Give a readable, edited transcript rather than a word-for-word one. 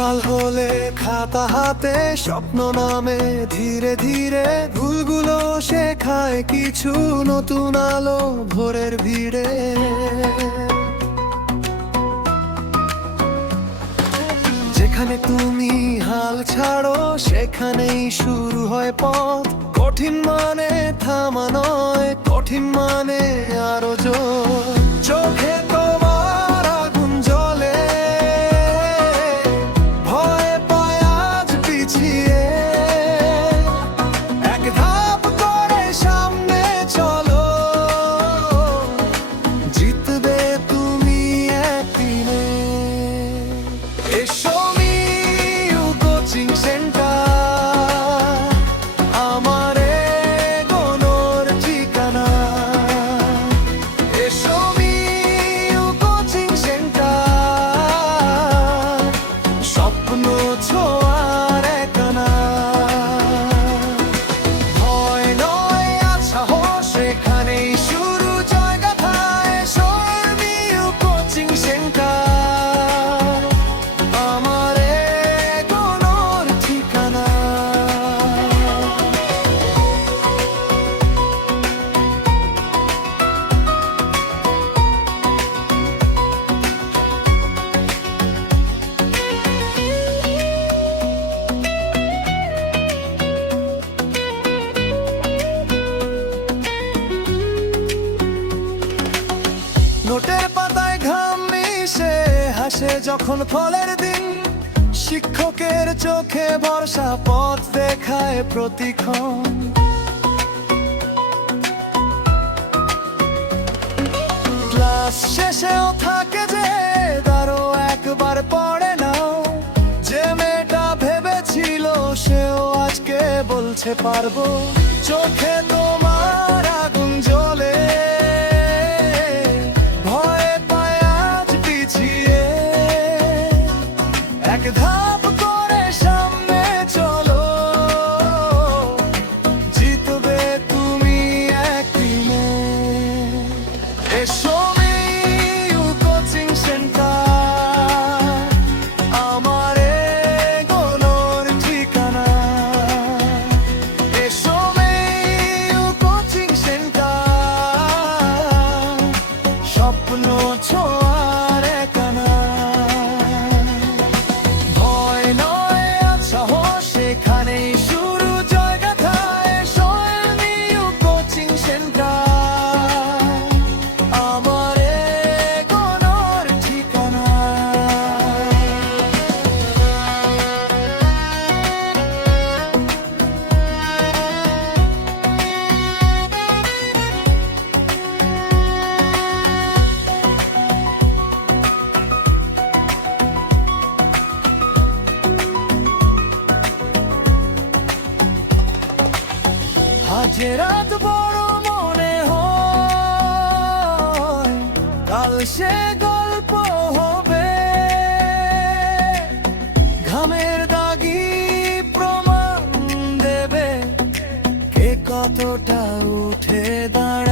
সকাল হলে খাতা হাতে স্বপ্ন নামে ধীরে ধীরে ভুলগুলো শেখায় কিছু নতুন আলো ভোরের ভিড়ে। যেখানে তুমি হাল ছাড়ো সেখানেই শুরু হয় পথ। কঠিন মানে থামা নয়, কঠিন মানে আরো জোর। চোখে তোমার আগুন জ্বলে, ভয় পায় আজ পিছিয়ে। এক ধাপ করে সামনে চলো, জিতবে তুমি একদিনে। এসো মিউ কোচিং সেন্টার, আমার এগোনোর ঠিকানা। এসো মিউ কোচিং সেন্টার, স্বপ্ন ছোঁয়ার একখানা। ভয় নয় আজ সাহস, এখানেই শুরু জয়গাথা। এসো মিউ কোচিং সেন্টার, আমার এগোনোর ঠিকানা। নোটের পাতায় ঘাম মিশে হাসে যখন ফলের দিন। শিক্ষকের চোখে ভরসা পথ দেখায় প্রতিক্ষণ। ক্লাস শেষেও থাকে যে তারও একবার পড়ে নাও। যে মেয়েটা ভেবেছিল সেও আজকে বলছে পারবো। চোখে তোমার আগুন জ্বলে, ভয় পায় আজ পিছিয়ে। এক ধাপ করে সামনে চলো, জিতবে তুমি একদিনে। এসো মিউ কোচিং সেন্টার, আমার এগোনোর ঠিকানা। এসো মিউ কোচিং সেন্টার, স্বপ্ন ছোঁয়ার একখানা। ভয় নয় আজ সাহস, এখানেই শুরু জয়গাথা। এসো মিউ কোচিং সেন্টার, আমার এগোনোর ঠিকানা। আজ রাত বড় মনে হয়, কাল সে গল্প হবে। ঘামের দাগি প্রমাণ দেবে কে কতটা উঠে দাঁড়ায়।